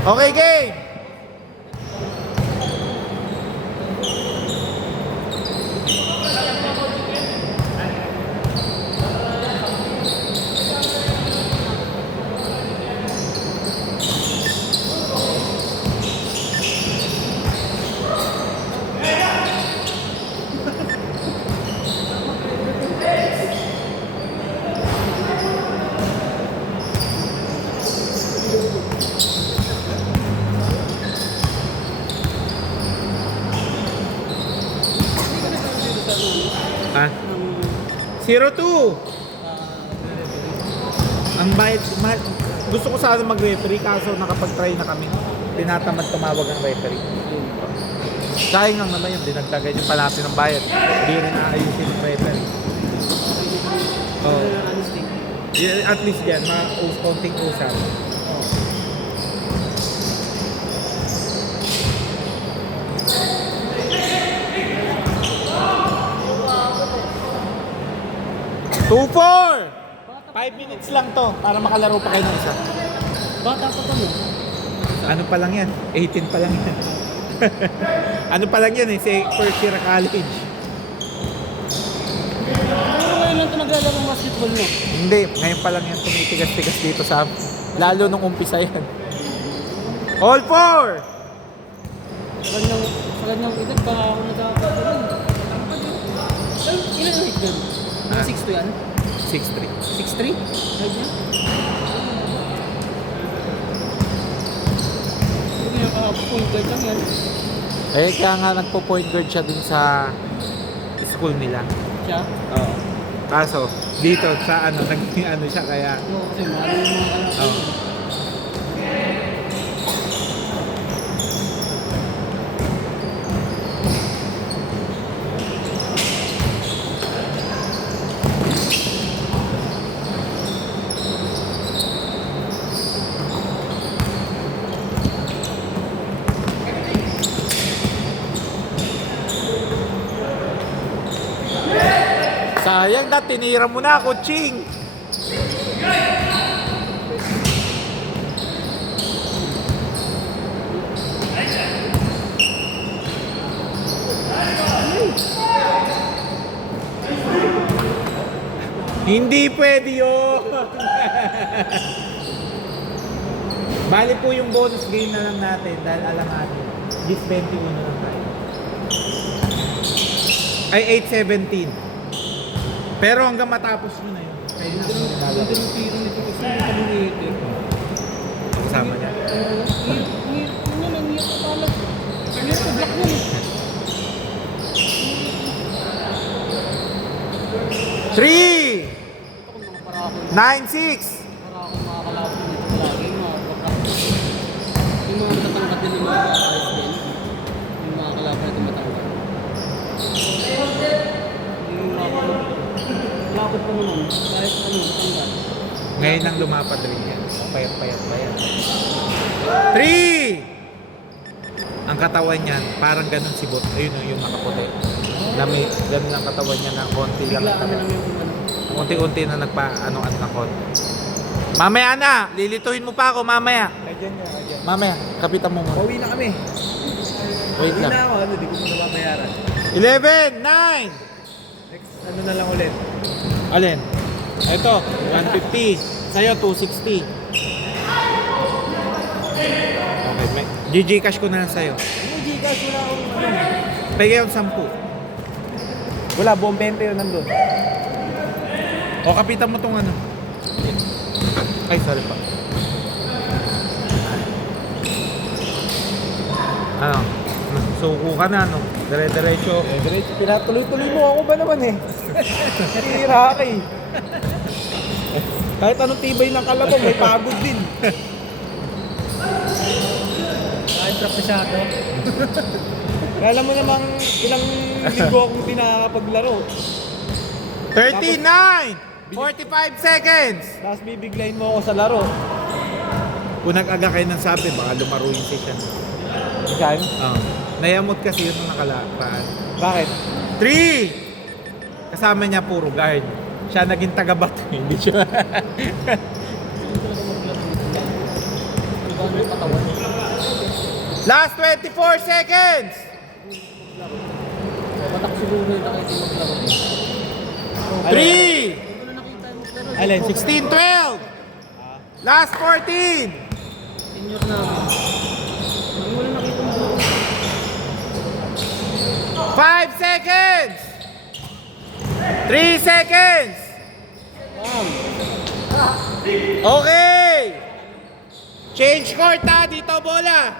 Okay, game! Ah, 0-2. Ang bayad, gusto ko sana mag-referee kaso nakapag-try na kami. Tinatamad tumawag ang referee. Sayang lang naman yung dinagdagan yung palapin ng bayad. Hindi rin naayusin ng referee. Oh. At least yan, konting usap. Oh. 2-4! 5 minutes lang to para makalaro pa kayo ng isa. Bata pa to mo? Ano pa lang yan? 18 pa lang yan. Ano pa lang yan eh, first year college. Pero ngayon lang ito naglalaro ng basketball mo? Hindi, ngayon pa lang yan tumitigas-tigas dito sa lalo nung umpisa yan. All 4! Sa kanyang edad, baka ako nagkakaroon. Ay, ilan ang height doon? Mga 6'2" yan? 6'3". 6'3"? Height niya? Hindi niya point guard lang yan. Eh, kaya nga nagpo-point guard siya dun sa school nila. Siya? Oo. Kaso, dito sa naging ano siya kaya... Oo, kasi mahal yung mga anak ko. Oo. Sayang na, tinira mo na ako, Ching! Hindi pwede yun! Bali po yung bonus game na lang natin dahil alam natin, this 21 na lang tayo. Ay, 8-17. Pero hanggang matapos nyo na yun. Kayo na ang Hindi rin tiro nito kasi yung kalinete. kasama niya. Niyak na pala. Niyak na black nun. 3! Ito kung mga para ako. 9-6! Para ako makakalapin nito palagi. Yung mga matatangkat din ng mga ayos din. Yung mga kalaban natin matangkat. Yung lapot pa naman. Kahit ano, matangkat. Ngayon ang lumapad rin yan. Payat-payat pa yan. 3! Ang katawan niyan, parang ganun si Bot. Ayun o, yung nakaputi. Lami, ganun lang katawan niya na konti lang. Bigla kami lang yung ano. Unti-unti na nagpa-ano-ano na konti. Mamaya na! Lilituhin mo pa ako mamaya. Kaya niya, kaya. Mamaya, kapitan mo muna. Pauwi na kami. Wait Pauwi na lang. ako, di ko muna babayaran. 11! 9! Next, na lang ulit. Alin? Ito, 150. Sa'yo, 260. Okay, GG cash ko na lang sa'yo. Yung Gcash, wala akong ano. Pagay yung 10. Wala, buong 20 yun nandun. O, kapitan mo tong ano. Ay, sorry pa. Ano? Suko ka na, no? Dire-diretso. Diretso, pinatuloy-tuloy mo ako ba naman eh. Hira ka eh. Kahit anong tibay ng kalabang, may pagod din. Kahit trapesyado. Alam mo namang ilang linggo akong pinakapaglaro. 39! 45 seconds! Tapos bibiglayin mo ako sa laro. Kung nag-aga kayo ng sabi, baka lumaro yung session. Ikaw? Nayamot kasi yun nung nakalapaan. Bakit? 3! Kasama niya puro guard. Siya naging taga-bato. Hindi siya. katawan. Last 24 seconds! Batak siguro yung nakita yung maglaro. 3, Hindi ko na nakita yung maglaro. Alin? 16, 12! Last 14! Senior namin. Hindi ko na nakita maglaro. 5 seconds! 3 seconds! Wow. Okay! Change court na, dito bola!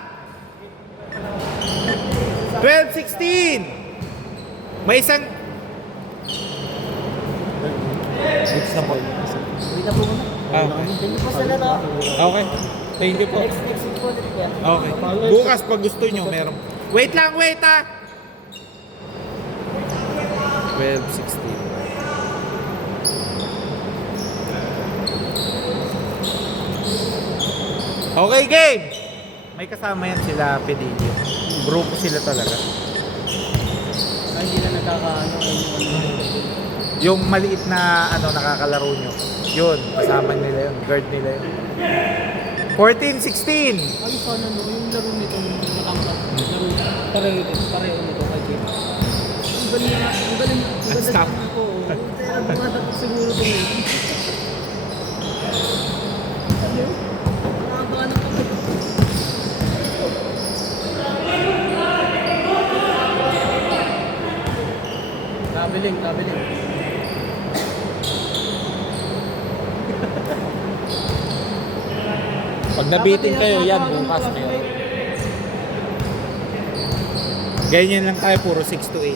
12-16! May isang... Next na po. Wait na po muna. Ah, okay. Thank you po sa laro. Okay. Thank you po. Next week po ulit yan. Okay. Bukas pag gusto nyo, meron. Wait lang, wait ah! 12-16. Okay, game! May kasama yan sila, Pedilio. Grupo sila talaga. Ay, hindi na nagkakaano. Yung maliit na nakakalaro nyo. Yun, kasama nila yun. Guard nila yun. 14-16. Ay, sana no, yung laro nitong matangkap. Laro, pareho nito kay Kim. Ang galing na, ang galing Stop. ako. Pero bumatak siguro ito ngayon. Ano? Nakakaano ka ba? Traveling. Pag nabitin kayo, yan, bukas meron. Ganyan lang tayo, puro 6 to 8.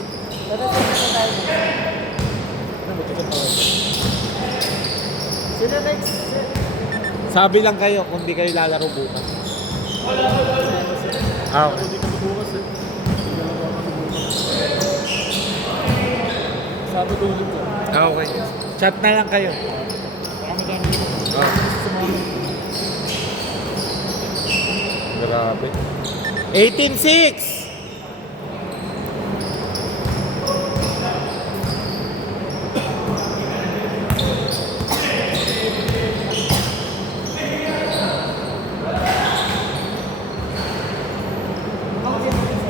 Sino next? Sabi lang kayo kung di kayo lalaro bukas. Ah, okay. Sabado ulit ko. Ah, okay. Chat na lang kayo. Oh. Grabe. 18-6!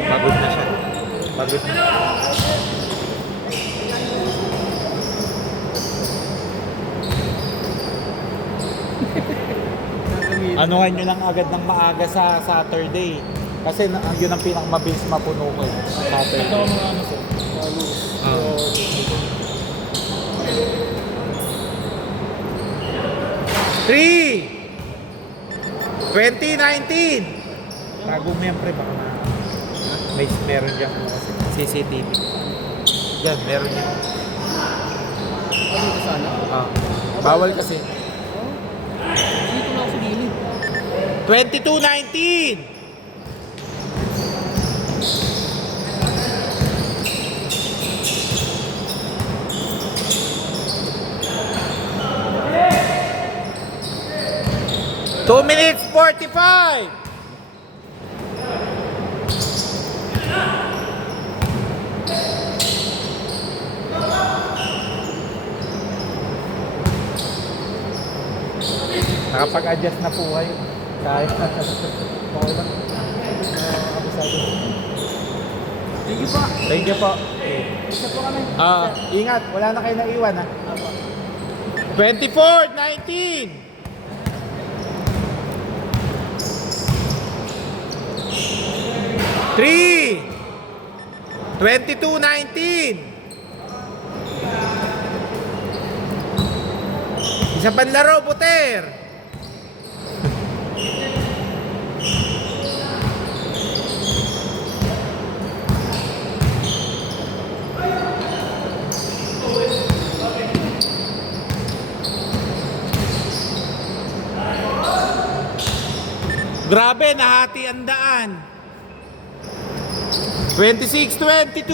Pagod na siya. Pagod na. Anuhan nyo lang agad ng maaga sa Saturday. Kasi yun ang pinakamabilis mapuno ko. Saturday. Ito ang mga ano sir. Ah. 2019! Bagong miyempre baka meron dyan CCTV. Yan, meron yan. Ano ka sana? Ah. Bawal kasi. Oh. Dito lang ako sa gilid. 22-19! Two minutes 45! Nakapag-adjust na po kayo. Kahit okay lang. Abisado. Thank you po. Thank you po. Isa po kami. Ingat, wala na kayo naiwan ha. 24-19! Three! 22-19! Isa pang laro, Buter! Grabe, nahati ang daan. 26-22.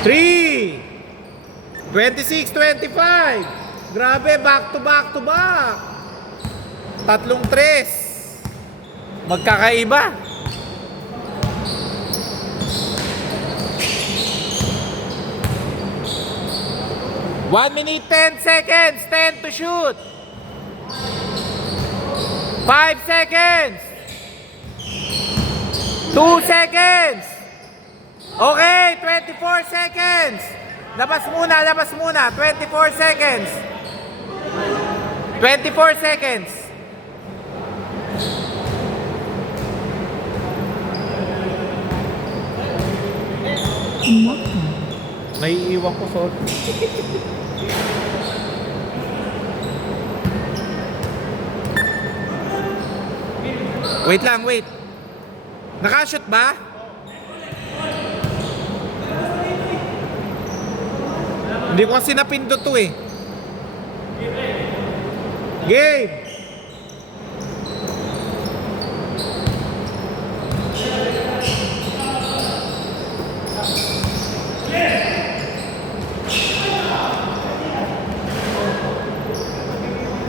Three. 26-25. Grabe, back to back. Tatlong tres. Magkakaiba. 1 minute 10 seconds. 10 to shoot. 5 seconds. 2 seconds. Okay, 24 seconds. Labas muna, labas muna. 24 seconds. 24 seconds. Naiiwan ko, sorry. Wait lang, wait. Nakashoot ba? Hindi ko kasi napindot to eh. Game!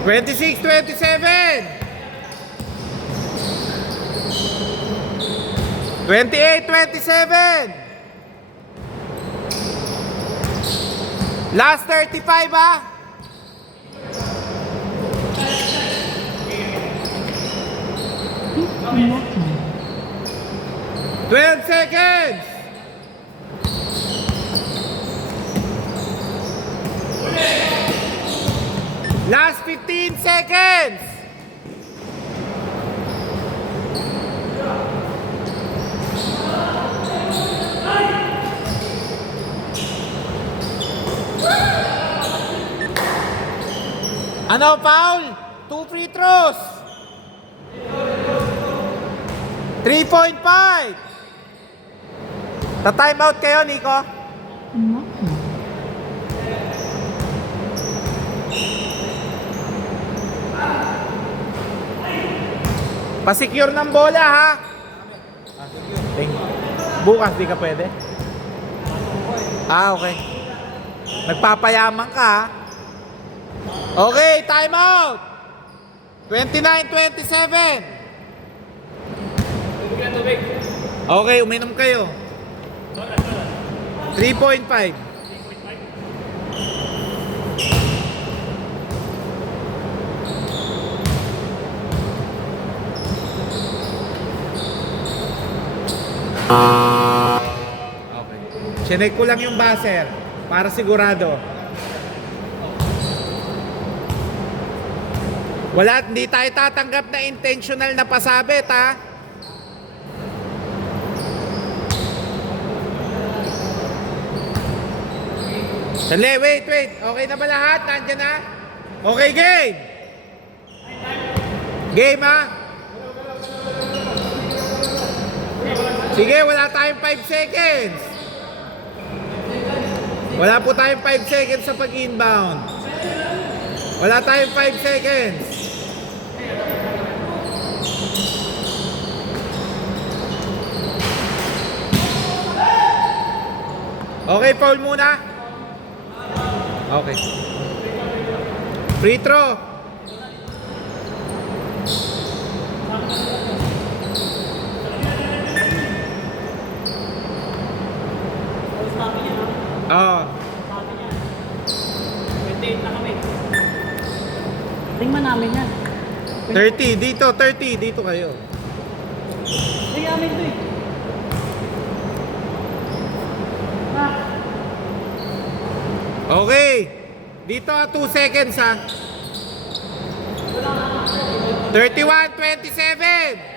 Twenty-six, 27. 28, 27. Last 35 ah. 12 seconds. Last 15 seconds. Ano, foul? 2 free throws. 3.5. Ta-time out kayo, Nico. Pa-secure ng bola, ha? Thank you. Bukas di ka pwede? Ah, okay. Nagpapayaman ka, ha? Okay, time out! 29-27. Okay, uminom kayo. 3.5. Okay. Chinek ko lang yung buzzer para sigurado. Wala, hindi tayo tatanggap na intentional na pasabit, ha? Sandali, wait. Okay na ba lahat? Nandiyan na? Okay, game! Game, ha? Sige, wala tayong 5 seconds. Wala po tayong 5 seconds sa pag-inbound. Wala tayong 5 seconds. Okay, foul muna. Okay. Free throw. Oo. 28 na kami. Tingnan namin yan. 30, dito, 30, dito kayo. Tingnan namin ito eh. Okay. Dito 2 seconds, ha. 31-27.